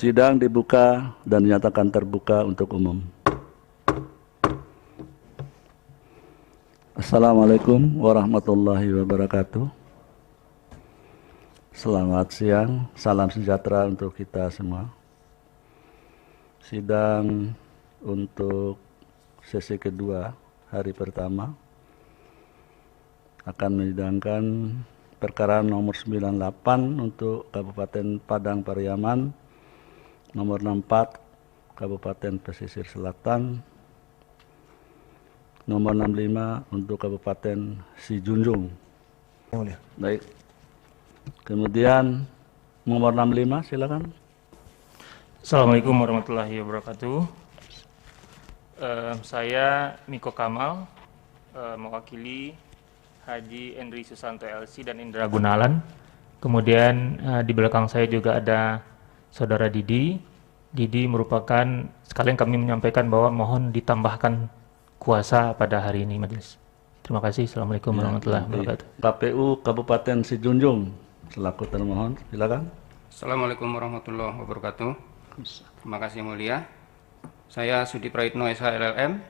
Sidang dibuka dan dinyatakan terbuka untuk umum. Assalamualaikum warahmatullahi wabarakatuh. Selamat siang, salam sejahtera untuk kita semua. Sidang untuk sesi kedua hari pertama akan menyidangkan perkara nomor 98 untuk Kabupaten Padang Pariaman, nomor 64 Kabupaten Pesisir Selatan, nomor 65 untuk Kabupaten Sijunjung. Baik. Kemudian nomor 65 silakan. Assalamualaikum warahmatullahi wabarakatuh. Saya Miko Kamal, mewakili Haji Henry Susanto LC dan Indra Gunalan. Kemudian di belakang saya juga ada Saudara Didi. Didi merupakan, sekalian kami menyampaikan bahwa mohon ditambahkan kuasa pada hari ini majelis. Terima kasih. Assalamualaikum warahmatullahi wabarakatuh. KPU Kabupaten Sijunjung selaku termohon, silakan. Assalamualaikum warahmatullahi wabarakatuh. Terima kasih mulia. Saya Sudi Praitno SH LLM,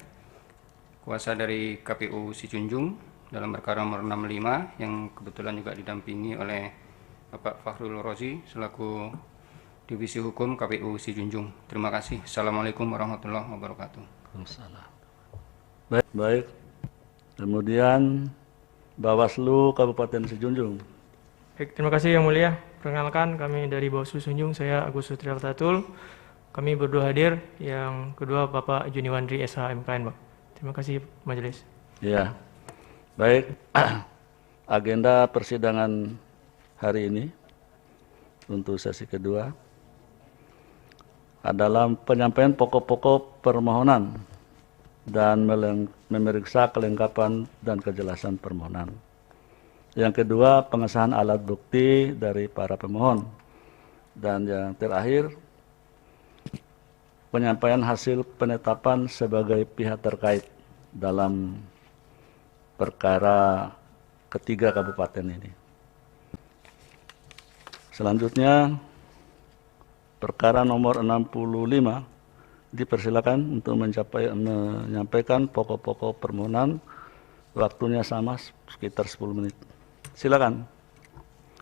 kuasa dari KPU Sijunjung dalam perkara nomor 65 yang kebetulan juga didampingi oleh Bapak Fakhrul Rozi selaku Divisi Hukum KPU Sijunjung. Terima kasih. Assalamualaikum warahmatullahi wabarakatuh. Baik. Kemudian Bawaslu Kabupaten Sijunjung. Baik, terima kasih Yang Mulia. Perkenalkan kami dari Bawaslu Sijunjung, saya Agus Sutrial Tatul. Kami berdua hadir, yang kedua Bapak Juni Wandri SH MKN, Pak. Terima kasih majelis. Ya. Baik. Agenda persidangan hari ini untuk sesi kedua adalah penyampaian pokok-pokok permohonan dan memeriksa kelengkapan dan kejelasan permohonan. Yang kedua, pengesahan alat bukti dari para pemohon. Dan yang terakhir, penyampaian hasil penetapan sebagai pihak terkait dalam perkara ketiga kabupaten ini. Selanjutnya, perkara nomor 65 dipersilakan untuk menyampaikan pokok-pokok permohonan. Waktunya sama sekitar 10 menit. Silakan.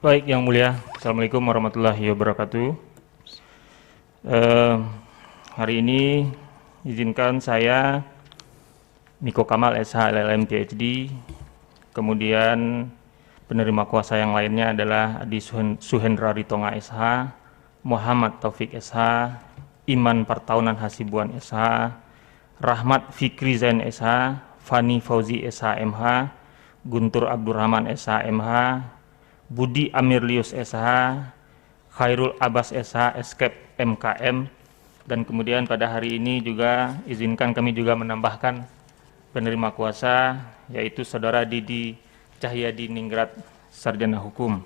Baik, Yang Mulia. Assalamualaikum warahmatullahi wabarakatuh. Hari ini izinkan saya Miko Kamal SH LLM PhD, kemudian penerima kuasa yang lainnya adalah Adi Suhendra Ritonga SH, Muhammad Taufik SH, Iman Partaunan Hasibuan SH, Rahmat Fikri Zain SH, Fani Fauzi SH MH, Guntur Abdurrahman SH MH, Budi Amirlius SH, Khairul Abbas SH Escape MKM, dan kemudian pada hari ini juga izinkan kami juga menambahkan penerima kuasa yaitu Saudara Didi Cahyadi Ningrat Sarjana Hukum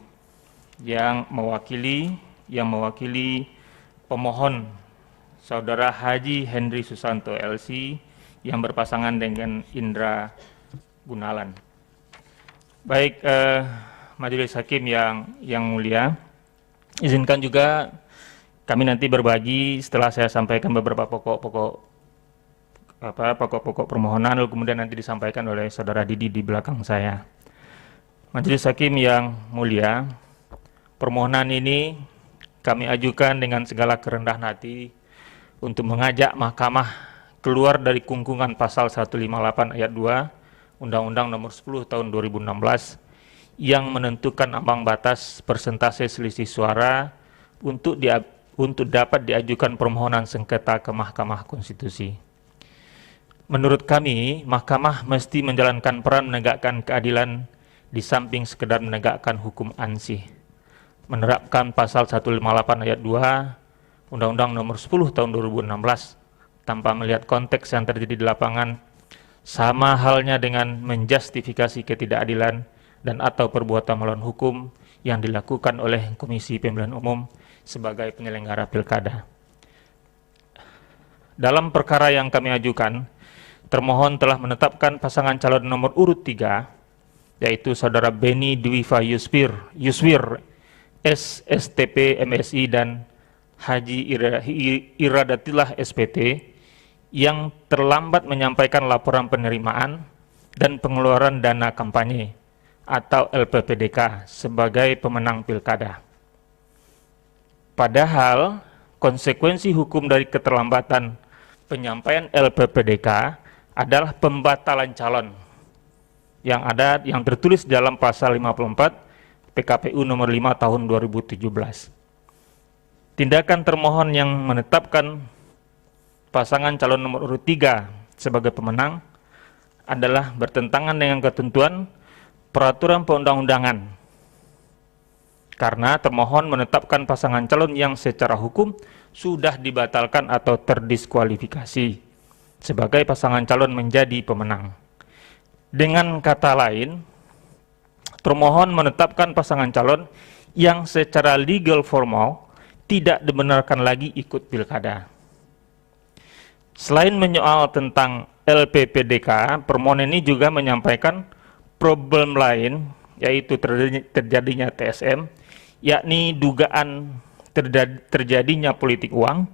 yang mewakili pemohon Saudara Haji Henry Susanto LC yang berpasangan dengan Indra Gunalan. Baik, Majelis Hakim yang mulia, izinkan juga kami nanti berbagi setelah saya sampaikan beberapa pokok-pokok permohonan, lalu kemudian nanti disampaikan oleh Saudara Didi di belakang saya. Majelis Hakim yang mulia, permohonan ini kami ajukan dengan segala kerendahan hati untuk mengajak Mahkamah keluar dari kungkungan pasal 158 ayat 2 Undang-Undang Nomor 10 Tahun 2016 yang menentukan ambang batas persentase selisih suara untuk dapat diajukan permohonan sengketa ke Mahkamah Konstitusi. Menurut kami, Mahkamah mesti menjalankan peran menegakkan keadilan di samping sekedar menegakkan hukum ansih. Menerapkan pasal 158 ayat 2 Undang-Undang Nomor 10 Tahun 2016 tanpa melihat konteks yang terjadi di lapangan, sama halnya dengan menjustifikasi ketidakadilan dan atau perbuatan melawan hukum yang dilakukan oleh Komisi Pemilihan Umum sebagai penyelenggara pilkada. Dalam perkara yang kami ajukan, termohon telah menetapkan pasangan calon nomor urut 3, yaitu Saudara Beni Dwifa Yuswir, SSTP MSI dan Haji Iradatillah SPT yang terlambat menyampaikan laporan penerimaan dan pengeluaran dana kampanye atau LPPDK sebagai pemenang pilkada. Padahal konsekuensi hukum dari keterlambatan penyampaian LPPDK adalah pembatalan calon yang tertulis dalam pasal 54 PKPU nomor 5 tahun 2017. Tindakan termohon yang menetapkan pasangan calon nomor urut 3 sebagai pemenang adalah bertentangan dengan ketentuan peraturan perundang-undangan. Karena termohon menetapkan pasangan calon yang secara hukum sudah dibatalkan atau terdiskualifikasi sebagai pasangan calon menjadi pemenang. Dengan kata lain, termohon menetapkan pasangan calon yang secara legal formal tidak dibenarkan lagi ikut pilkada. Selain menyoal tentang LPPDK, permohonan ini juga menyampaikan problem lain, yaitu terjadinya TSM, yakni dugaan terjadinya politik uang,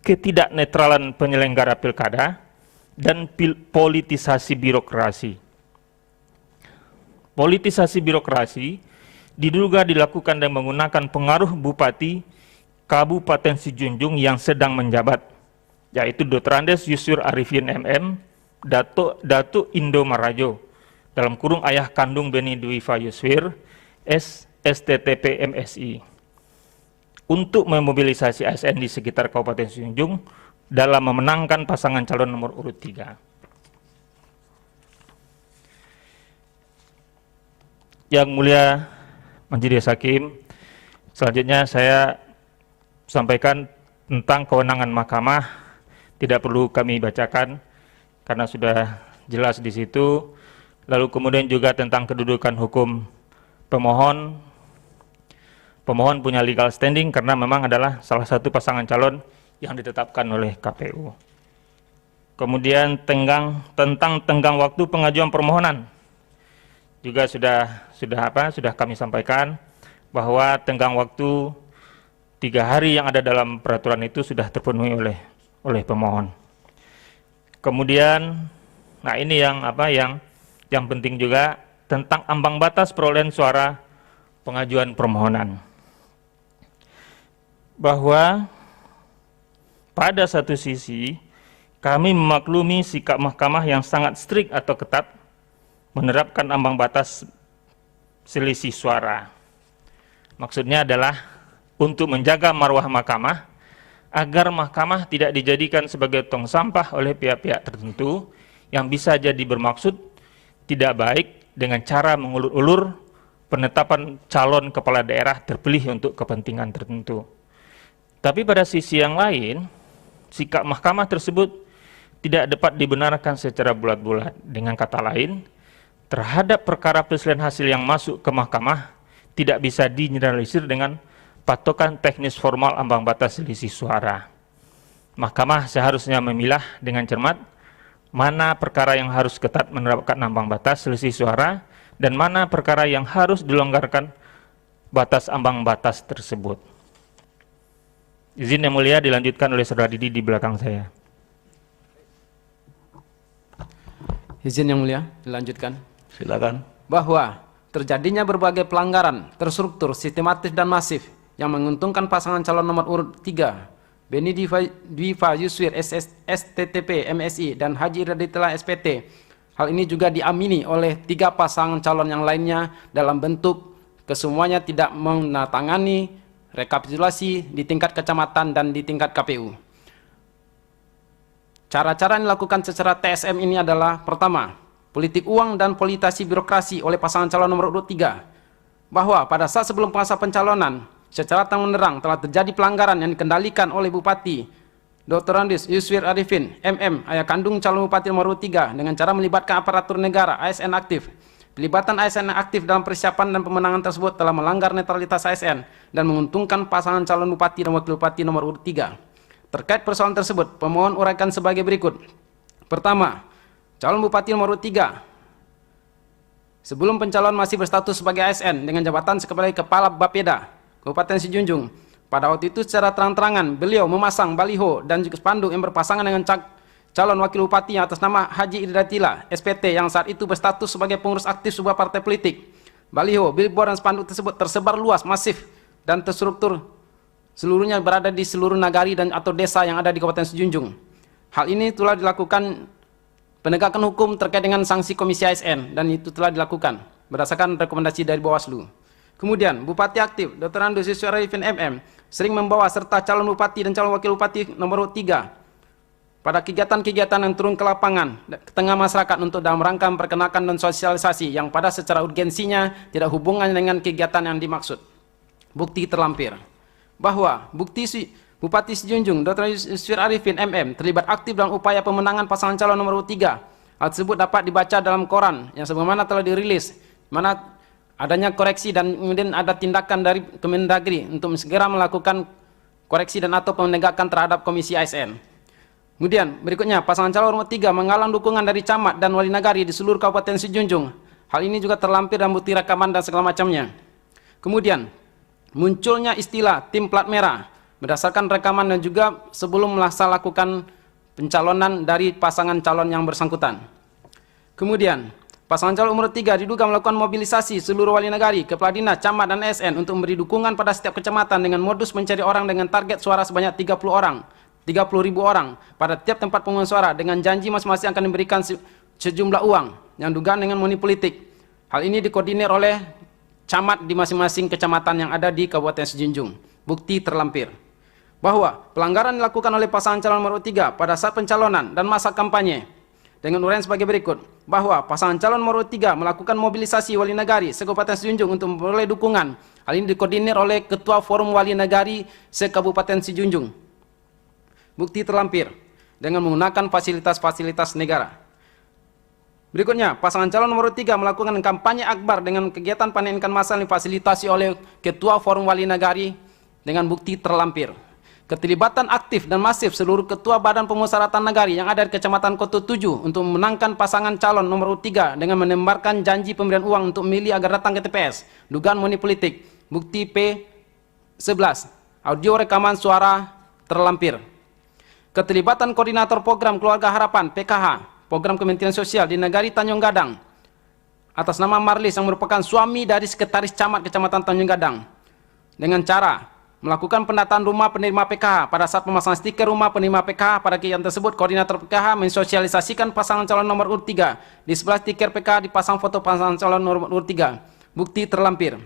ketidaknetralan penyelenggara pilkada, dan politisasi birokrasi. Politisasi birokrasi diduga dilakukan dengan menggunakan pengaruh Bupati Kabupaten Sijunjung yang sedang menjabat, yaitu Dr. Andes Yusur Arifin MM, Datuk Indo Marajo, dalam kurung ayah kandung Beni Dwi Fayuswir, STTP MSI, untuk memobilisasi ASN di sekitar Kabupaten Sijunjung dalam memenangkan pasangan calon nomor urut 3. Yang Mulia Majelis Hakim, selanjutnya saya sampaikan tentang kewenangan mahkamah, tidak perlu kami bacakan karena sudah jelas di situ. Lalu kemudian juga tentang kedudukan hukum pemohon. Pemohon punya legal standing karena memang adalah salah satu pasangan calon yang ditetapkan oleh KPU. Kemudian tentang tenggang waktu pengajuan permohonan juga sudah kami sampaikan bahwa tenggang waktu 3 hari yang ada dalam peraturan itu sudah terpenuhi oleh pemohon. Kemudian, nah ini yang penting juga tentang ambang batas perolehan suara pengajuan permohonan. Bahwa pada satu sisi kami memaklumi sikap mahkamah yang sangat strict atau ketat menerapkan ambang batas selisih suara. Maksudnya adalah untuk menjaga marwah mahkamah agar mahkamah tidak dijadikan sebagai tong sampah oleh pihak-pihak tertentu yang bisa jadi bermaksud tidak baik dengan cara mengulur-ulur penetapan calon kepala daerah terpilih untuk kepentingan tertentu. Tapi pada sisi yang lain, sikap mahkamah tersebut tidak dapat dibenarkan secara bulat-bulat. Dengan kata lain, terhadap perkara perselisihan hasil yang masuk ke mahkamah tidak bisa digeneralisir dengan patokan teknis formal ambang batas selisih suara. Mahkamah seharusnya memilah dengan cermat mana perkara yang harus ketat menerapkan ambang batas selisih suara dan mana perkara yang harus dilonggarkan batas ambang batas tersebut. Izin yang mulia dilanjutkan oleh Saudara Didi di belakang saya. Izin yang mulia dilanjutkan. Silakan. Bahwa terjadinya berbagai pelanggaran terstruktur, sistematis dan masif yang menguntungkan pasangan calon nomor urut 3 Beni Dwi Fayuswir STTP MSI dan Haji Iradatillah SPT. Hal ini juga diamini oleh 3 pasangan calon yang lainnya dalam bentuk kesemuanya tidak menandatangani rekapitulasi di tingkat kecamatan dan di tingkat KPU. Cara-cara yang dilakukan secara TSM ini adalah: pertama, politik uang dan politisasi birokrasi oleh pasangan calon nomor urut 3. Bahwa pada saat sebelum masa pencalonan, secara terang-menerang telah terjadi pelanggaran yang dikendalikan oleh Bupati Dr. Andes Yuswir Arifin MM, ayah kandung calon Bupati nomor urut 3, dengan cara melibatkan aparatur negara ASN aktif. Pelibatan ASN aktif dalam persiapan dan pemenangan tersebut telah melanggar netralitas ASN dan menguntungkan pasangan calon Bupati dan Wakil Bupati nomor urut 3. Terkait persoalan tersebut, pemohon uraikan sebagai berikut. Pertama, calon Bupati nomor urut 3 sebelum pencalonan masih berstatus sebagai ASN dengan jabatan sebagai Kepala Bapeda Kabupaten Sijunjung. Pada waktu itu secara terang-terangan beliau memasang baliho dan juga spanduk yang berpasangan dengan calon wakil bupati atas nama Haji Idratila, SPT, yang saat itu berstatus sebagai pengurus aktif sebuah partai politik. Baliho, billboard dan spanduk tersebut tersebar luas, masif, dan terstruktur. Seluruhnya berada di seluruh nagari dan atau desa yang ada di Kabupaten Sejunjung. Hal ini telah dilakukan penegakan hukum terkait dengan sanksi Komisi ASN, dan itu telah dilakukan berdasarkan rekomendasi dari Bawaslu. Kemudian, Bupati aktif, Dr. Andus Yusuf Arifin MM, sering membawa serta calon bupati dan calon wakil bupati nomor 3 pada kegiatan-kegiatan yang turun ke lapangan, ke tengah masyarakat untuk dalam rangka memperkenalkan dan sosialisasi yang pada secara urgensinya tidak hubungan dengan kegiatan yang dimaksud. Bukti terlampir bahwa Bupati Sejunjung, Dr. Yusuf Arifin MM, terlibat aktif dalam upaya pemenangan pasangan calon nomor 3. Hal tersebut dapat dibaca dalam koran yang sebagaimana telah dirilis, mana adanya koreksi dan kemudian ada tindakan dari Kemendagri untuk segera melakukan koreksi dan atau penegakan terhadap Komisi ASN. Kemudian berikutnya, pasangan calon nomor 3 menggalang dukungan dari camat dan wali nagari di seluruh Kabupaten Sejunjung. Hal ini juga terlampir dalam bukti rekaman dan segala macamnya. Kemudian, munculnya istilah tim plat merah berdasarkan rekaman dan juga sebelum melaksanakan pencalonan dari pasangan calon yang bersangkutan. Kemudian, pasangan calon nomor 3 diduga melakukan mobilisasi seluruh wali nagari, kepala dinas, camat, dan ASN untuk memberi dukungan pada setiap kecamatan dengan modus mencari orang dengan target suara sebanyak 30.000 orang pada tiap tempat pemungutan suara dengan janji masing-masing akan memberikan sejumlah uang yang dugaan dengan money politik. Hal ini dikoordinir oleh camat di masing-masing kecamatan yang ada di Kabupaten Sejunjung. Bukti terlampir bahwa pelanggaran dilakukan oleh pasangan calon nomor 3 pada saat pencalonan dan masa kampanye dengan uraian sebagai berikut, bahwa pasangan calon nomor 3 melakukan mobilisasi wali nagari se-Kabupaten Sejunjung untuk memperoleh dukungan. Hal ini dikoordinir oleh Ketua Forum Wali Nagari se-Kabupaten Sejunjung. Bukti terlampir dengan menggunakan fasilitas-fasilitas negara. Berikutnya, pasangan calon nomor 3 melakukan kampanye akbar dengan kegiatan panen ikan massal yang difasilitasi oleh Ketua Forum Wali Nagari dengan bukti terlampir. Keterlibatan aktif dan masif seluruh ketua Badan Pemusyawaratan Nagari yang ada di Kecamatan Koto 7 untuk memenangkan pasangan calon nomor 3 dengan menembarkan janji pemberian uang untuk memilih agar datang ke TPS. Dugaan money politik. Bukti P11. Audio rekaman suara terlampir. Keterlibatan koordinator program Keluarga Harapan PKH, program Kementerian Sosial di Nagari Tanjung Gadang atas nama Marlis yang merupakan suami dari sekretaris camat Kecamatan Tanjung Gadang dengan cara melakukan pendataan rumah penerima PKH. Pada saat pemasangan stiker rumah penerima PKH pada kegiatan tersebut, koordinator PKH mensosialisasikan pasangan calon nomor urut 3. Di sebelah stiker PKH dipasang foto pasangan calon nomor urut 3. Bukti terlampir.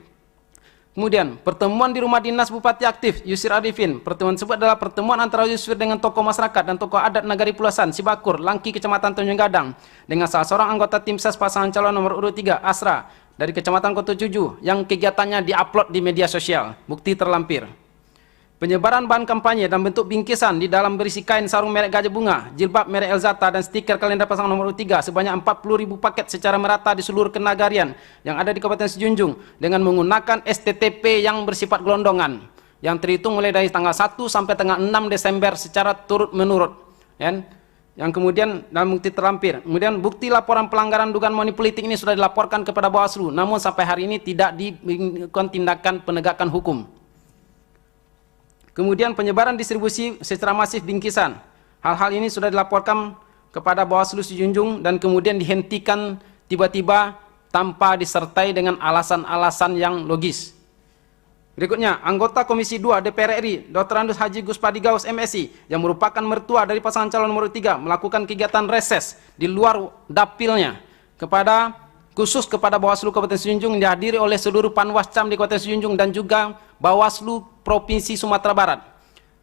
Kemudian, pertemuan di rumah dinas Bupati aktif Yusir Arifin. Pertemuan tersebut adalah pertemuan antara Yusir dengan tokoh masyarakat dan tokoh adat Nagari Pulasan, Sibakur, Langki, Kecamatan Tanjung Gadang dengan salah seorang anggota tim ses pasangan calon nomor urut 3, Asra, dari Kecamatan Koto 7 yang kegiatannya diupload di media sosial. Bukti terlampir. Penyebaran bahan kampanye dan bentuk bingkisan di dalam berisi kain sarung merek Gajah Bunga, jilbab merek Elzata, dan stiker kalender pasangan nomor 3 sebanyak 40.000 paket secara merata di seluruh kenagarian yang ada di Kabupaten Sejunjung dengan menggunakan STTP yang bersifat gelondongan yang terhitung mulai dari tanggal 1 sampai tanggal 6 Desember secara turut-menurut. Yang kemudian dalam bukti terlampir. Kemudian bukti laporan pelanggaran dugaan money politik ini sudah dilaporkan kepada Bawaslu, namun sampai hari ini tidak dilakukan tindakan penegakan hukum. Kemudian penyebaran distribusi secara masif bingkisan. Hal-hal ini sudah dilaporkan kepada Bawaslu Sejunjung dan kemudian dihentikan tiba-tiba tanpa disertai dengan alasan-alasan yang logis. Berikutnya, anggota Komisi 2 DPR RI, Dr. Andus Haji Guspadi Gaus MSI, yang merupakan mertua dari pasangan calon nomor 3, melakukan kegiatan reses di luar dapilnya khusus kepada Bawaslu Kabupaten Sejunjung yang dihadiri oleh seluruh Panwascam di Kabupaten Sejunjung dan juga Bawaslu Provinsi Sumatera Barat.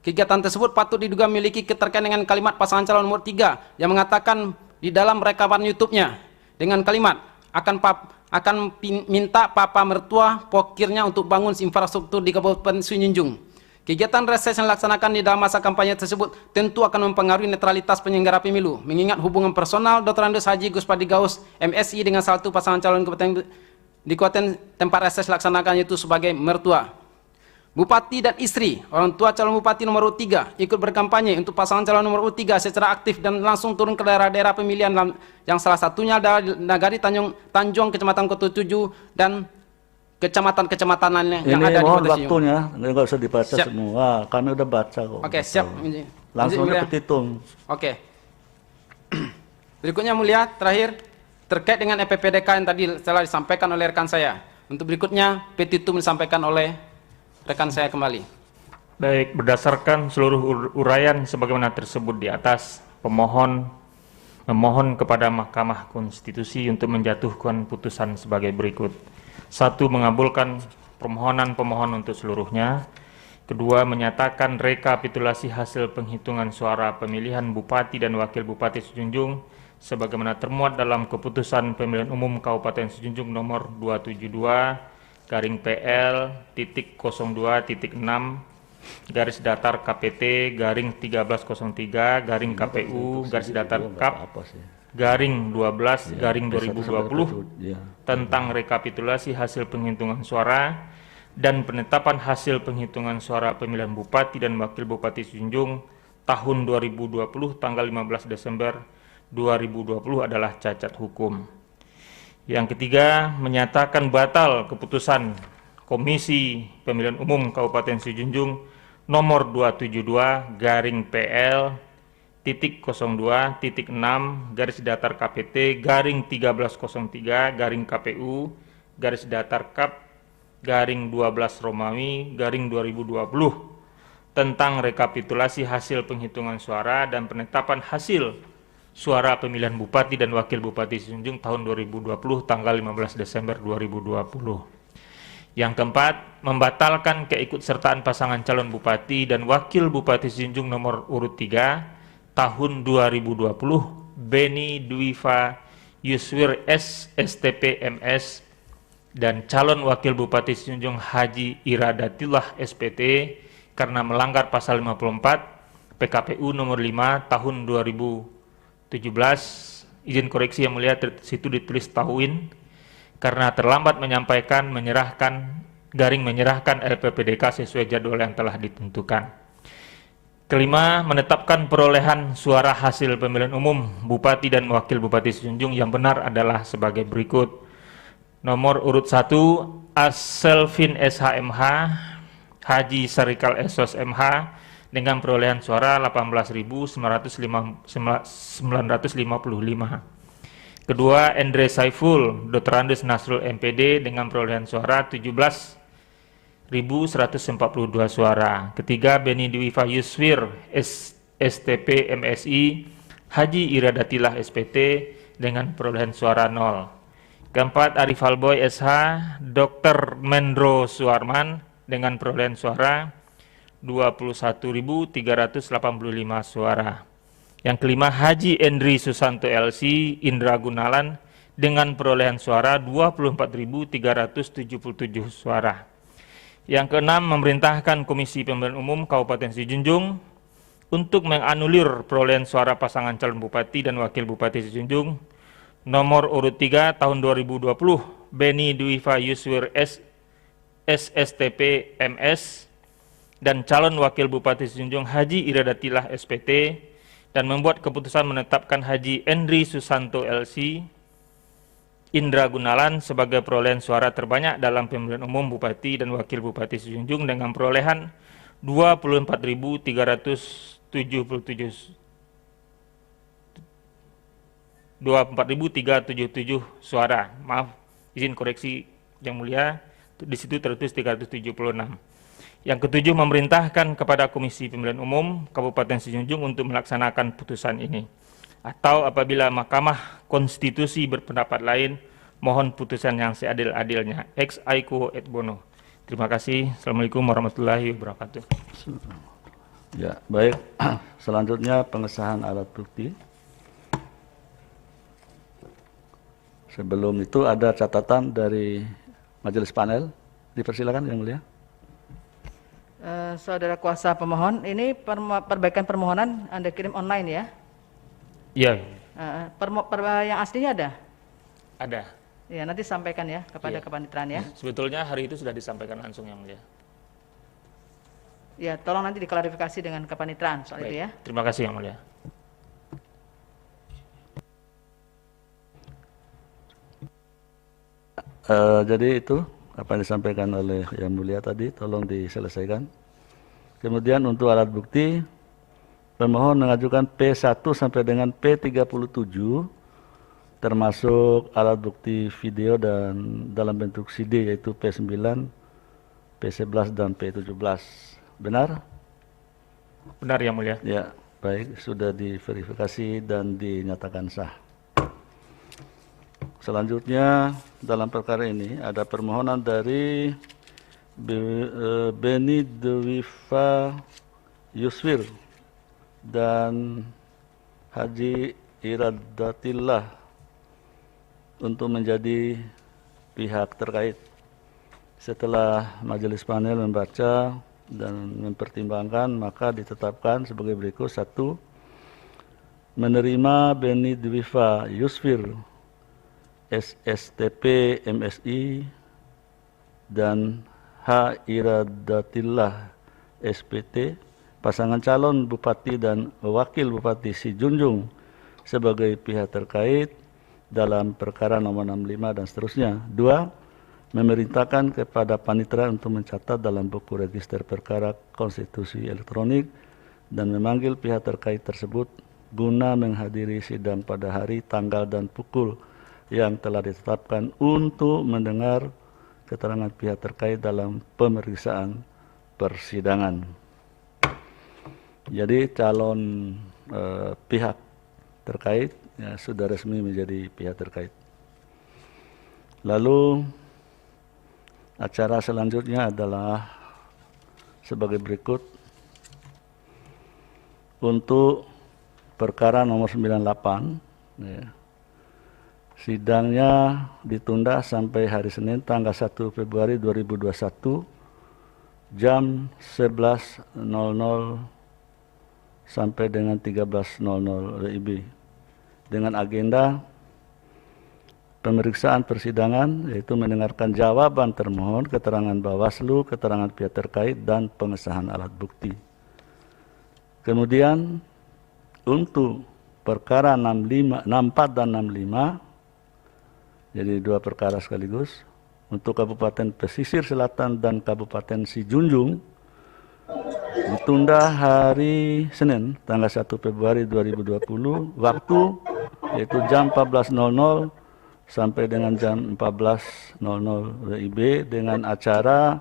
Kegiatan tersebut patut diduga memiliki keterkaitan dengan kalimat pasangan calon nomor 3 yang mengatakan di dalam rekaman YouTube-nya dengan kalimat akan minta papa mertua pokirnya untuk bangun infrastruktur di Kabupaten Sejunjung. Kegiatan reses yang dilaksanakan di dalam masa kampanye tersebut tentu akan mempengaruhi netralitas penyelenggara pemilu, mengingat hubungan personal Dr. Andus Haji Guspadi Gaus MSI dengan salah satu pasangan calon di kabupaten tempat reses dilaksanakan yaitu sebagai mertua. Bupati dan istri, orang tua calon bupati nomor 3 ikut berkampanye untuk pasangan calon nomor 3 secara aktif dan langsung turun ke daerah-daerah pemilihan yang salah satunya adalah Nagari Tanjung Kecamatan Koto 7 dan kecamatan-kecamatan lainnya yang Ini ada di mohon Kota Sijung. waktunya, nggak usah dibaca Siap. semua. Kami udah baca kok. Oke, siap. Langsung Mulia. aja petitum. Oke. Berikutnya Mulia, terakhir terkait dengan EPPDK yang tadi telah disampaikan oleh rekan saya. Untuk berikutnya petitum disampaikan oleh rekan saya kembali. Baik, berdasarkan seluruh uraian sebagaimana tersebut di atas, pemohon memohon kepada Mahkamah Konstitusi untuk menjatuhkan putusan sebagai berikut. 1. Mengabulkan permohonan pemohon untuk seluruhnya. 2. Menyatakan rekapitulasi hasil penghitungan suara pemilihan Bupati dan Wakil Bupati Sijunjung sebagaimana termuat dalam keputusan pemilihan umum Kabupaten Sijunjung nomor 272/PL.02.6 garis datar KPT garing 1303 garing KPU garis datar KAP Apa sih? garing 12 garing P1 sampai 2020 P7, ya. tentang rekapitulasi hasil penghitungan suara dan penetapan hasil penghitungan suara pemilihan Bupati dan Wakil Bupati Sijunjung tahun 2020 tanggal 15 Desember 2020 adalah cacat hukum. Yang ketiga, menyatakan batal keputusan Komisi Pemilihan Umum Kabupaten Sijunjung nomor 272/PL.02.6 garis datar KPT garing 1303 garing KPU garis datar KAP garing 12 Romawi garing 2020 tentang rekapitulasi hasil penghitungan suara dan penetapan hasil suara pemilihan Bupati dan Wakil Bupati Sijunjung tahun 2020 tanggal 15 Desember 2020. Yang keempat, membatalkan keikutsertaan pasangan calon Bupati dan Wakil Bupati Sijunjung nomor urut 3 tahun 2020 Beni Dwiva Yuswir S. STP MS dan calon Wakil Bupati Sijunjung Haji Iradatillah SPT karena melanggar pasal 54 PKPU nomor 5 tahun 2017. Izin koreksi yang mulia, situ ditulis tahun karena terlambat menyelesaikan menyerahkan LPPDK sesuai jadwal yang telah ditentukan. Kelima, menetapkan perolehan suara hasil pemilihan umum Bupati dan Wakil Bupati Sijunjung yang benar adalah sebagai berikut. Nomor urut 1, Aselvin SHMH, Haji Sarikal Esos MH dengan perolehan suara 18.955. Kedua, Andre Saiful, Dr. Andes Nasrul MPD dengan perolehan suara 17.142 suara. Ketiga, Beni Dwiva Yuswir STP MSI, Haji Iradatillah SPT dengan perolehan suara 0. Keempat, Arif Alboy SH, Dr. Mendro Suarman dengan perolehan suara 21.385 suara. Yang kelima, Haji Endri Susanto LC Indra Gunalan dengan perolehan suara 24.377 suara. Yang keenam, memerintahkan Komisi Pemilihan Umum Kabupaten Sijunjung untuk menganulir perolehan suara pasangan calon Bupati dan Wakil Bupati Sijunjung nomor urut 3 tahun 2020 Beni Dwiva Yuswir SSTP MS dan calon Wakil Bupati Sijunjung Haji Iradatillah SPT dan membuat keputusan menetapkan Haji Endri Susanto LC Indra Gunalan sebagai perolehan suara terbanyak dalam pemilihan umum Bupati dan Wakil Bupati Sijunjung dengan perolehan 24.377 suara. Maaf, izin koreksi yang mulia, di situ tertulis 376. Yang ketujuh, memerintahkan kepada Komisi Pemilihan Umum Kabupaten Sijunjung untuk melaksanakan putusan ini. Atau apabila Mahkamah Konstitusi berpendapat lain, mohon putusan yang seadil-adilnya. Ex aequo et bono. Terima kasih. Assalamualaikum warahmatullahi wabarakatuh. Ya, baik. Selanjutnya pengesahan alat bukti. Sebelum itu ada catatan dari majelis panel. Dipersilakan yang mulia. Saudara kuasa pemohon, ini perbaikan permohonan Anda kirim online ya? Iya. Yang aslinya ada? Ada. Ya, nanti sampaikan ya kepada Iya. kepanitraan ya. Sebetulnya hari itu sudah disampaikan langsung yang mulia. Ya, tolong nanti diklarifikasi dengan kepanitraan soal itu ya. Terima kasih yang mulia. Jadi itu apa yang disampaikan oleh Yang Mulia tadi, tolong diselesaikan. Kemudian untuk alat bukti, pemohon mengajukan P1 sampai dengan P37, termasuk alat bukti video dan dalam bentuk CD yaitu P9, P11, dan P17. Benar? Benar Yang Mulia. Ya, baik. Sudah diverifikasi dan dinyatakan sah. Selanjutnya dalam perkara ini ada permohonan dari Beni Dewifa Yusfir dan Haji Iradatillah untuk menjadi pihak terkait. Setelah majelis panel membaca dan mempertimbangkan, maka ditetapkan sebagai berikut. 1. Menerima Beni Dewifa Yusfir SSTP MSI dan H. Iradatillah SPT, pasangan calon Bupati dan Wakil Bupati Sijunjung sebagai pihak terkait dalam perkara nomor 65 dan seterusnya. 2. Memerintahkan kepada panitera untuk mencatat dalam buku register perkara konstitusi elektronik dan memanggil pihak terkait tersebut guna menghadiri sidang pada hari, tanggal, dan pukul yang telah ditetapkan untuk mendengar keterangan pihak terkait dalam pemeriksaan persidangan. Jadi calon pihak terkait ya, sudah resmi menjadi pihak terkait. Lalu acara selanjutnya adalah sebagai berikut. Untuk perkara nomor 98, ya, sidangnya ditunda sampai hari Senin tanggal 1 Februari 2021 jam 11.00 sampai dengan 13.00 WIB dengan agenda pemeriksaan persidangan, yaitu mendengarkan jawaban termohon, keterangan Bawaslu, keterangan pihak terkait, dan pengesahan alat bukti. Kemudian untuk perkara 64 dan 65, jadi dua perkara sekaligus, untuk Kabupaten Pesisir Selatan dan Kabupaten Sijunjung ditunda hari Senin tanggal 1 Februari 2020, waktu yaitu jam 14.00 sampai dengan jam 14.00 WIB dengan acara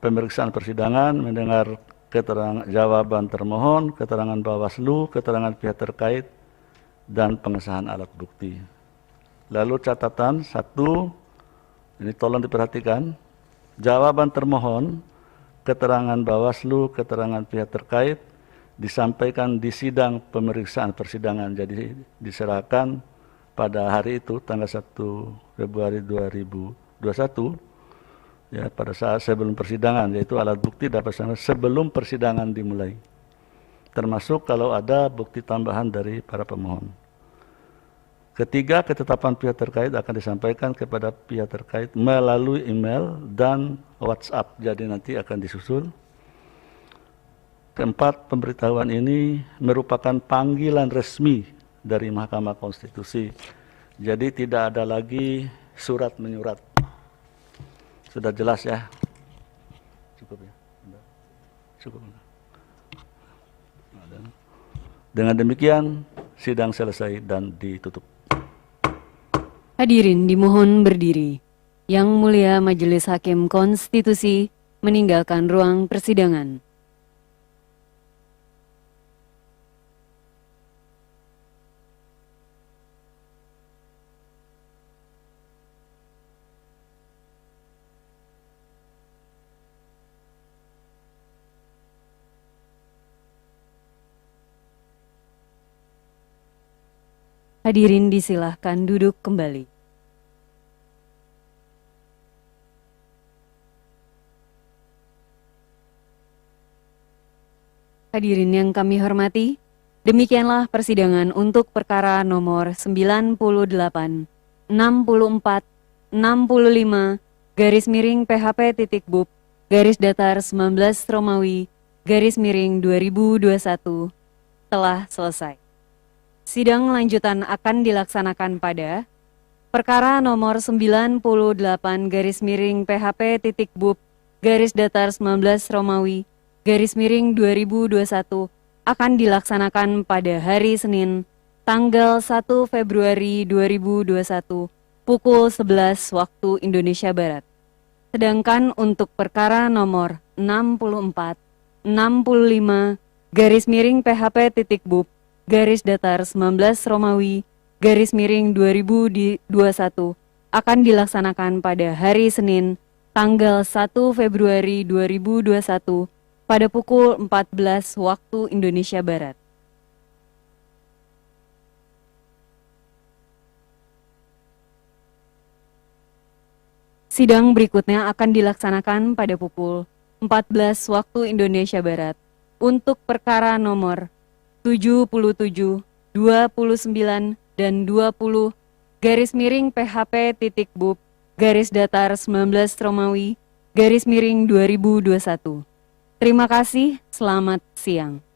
pemeriksaan persidangan, mendengar keterangan jawaban termohon, keterangan Bawaslu, keterangan pihak terkait, dan pengesahan alat bukti. Lalu catatan 1, ini tolong diperhatikan, jawaban termohon, keterangan Bawaslu, keterangan pihak terkait disampaikan di sidang pemeriksaan persidangan, jadi diserahkan pada hari itu tanggal 1 Februari 2021 ya, pada saat sebelum persidangan, yaitu alat bukti dapat sebelum persidangan dimulai, termasuk kalau ada bukti tambahan dari para pemohon. Ketiga, ketetapan pihak terkait akan disampaikan kepada pihak terkait melalui email dan WhatsApp, jadi nanti akan disusul. Keempat, pemberitahuan ini merupakan panggilan resmi dari Mahkamah Konstitusi, jadi tidak ada lagi surat menyurat. Sudah jelas ya? Cukup ya? Cukup. Dengan demikian, sidang selesai dan ditutup. Hadirin dimohon berdiri. Yang Mulia Majelis Hakim Konstitusi meninggalkan ruang persidangan. Hadirin disilahkan duduk kembali. Hadirin yang kami hormati, demikianlah persidangan untuk perkara nomor 98, 64, 65, garis miring PHP.BUP, garis datar 19 Romawi, garis miring 2021, telah selesai. Sidang lanjutan akan dilaksanakan pada perkara nomor 98 garis miring PHP titik BUP garis datar 19 Romawi garis miring 2021 akan dilaksanakan pada hari Senin tanggal 1 Februari 2021 pukul 11 waktu Indonesia Barat. Sedangkan untuk perkara nomor 64, 65 garis miring PHP titik BUP garis datar 19 Romawi garis miring 2021 akan dilaksanakan pada hari Senin tanggal 1 Februari 2021 pada pukul 14 waktu Indonesia Barat. Sidang berikutnya akan dilaksanakan pada pukul 14 waktu Indonesia Barat untuk perkara nomor 77, 29, dan 20 garis miring PHP titik BUP garis datar 19 Romawi garis miring 2021. Terima kasih, selamat siang.